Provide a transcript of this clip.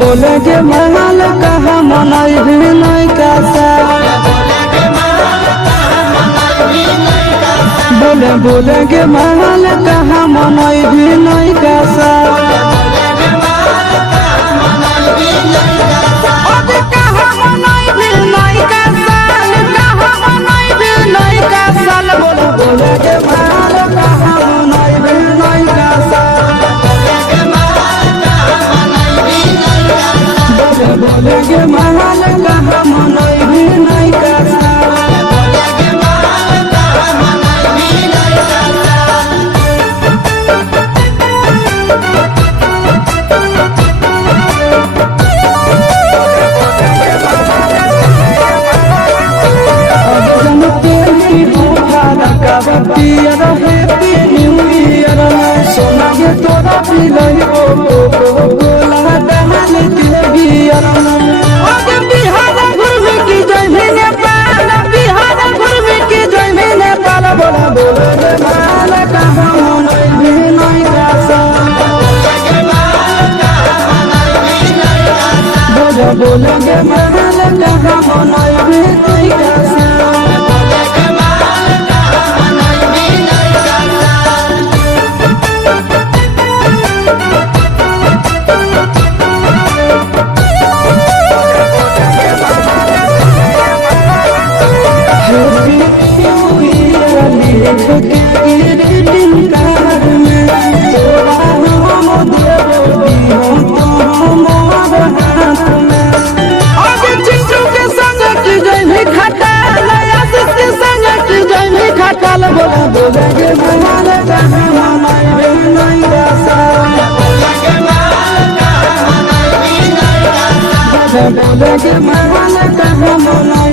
बोले के महल कहाँ मनाई भी नहीं कैसा बोले के महल कहाँ मनाई भी नहीं कैसा बोले के महल कहाँ मनाई भी नहीं कैसा बोले के महल कहाँ मनाई भी नहीं कैसा सोना के तोरा पिलई ओ गोला दहन के बियर ओके बिहार घुरवे की जय भी नेपाल बिहार घुरवे की जय भी नेपाल बोला बोले रे माल कहाँ मनई भी नहीं कैसा बोले के महल कहाँ मनई भी नहीं कैसा बोले के महल कहाँ मनाई भी नहीं कैसा बोले के महल कहाँ मनाई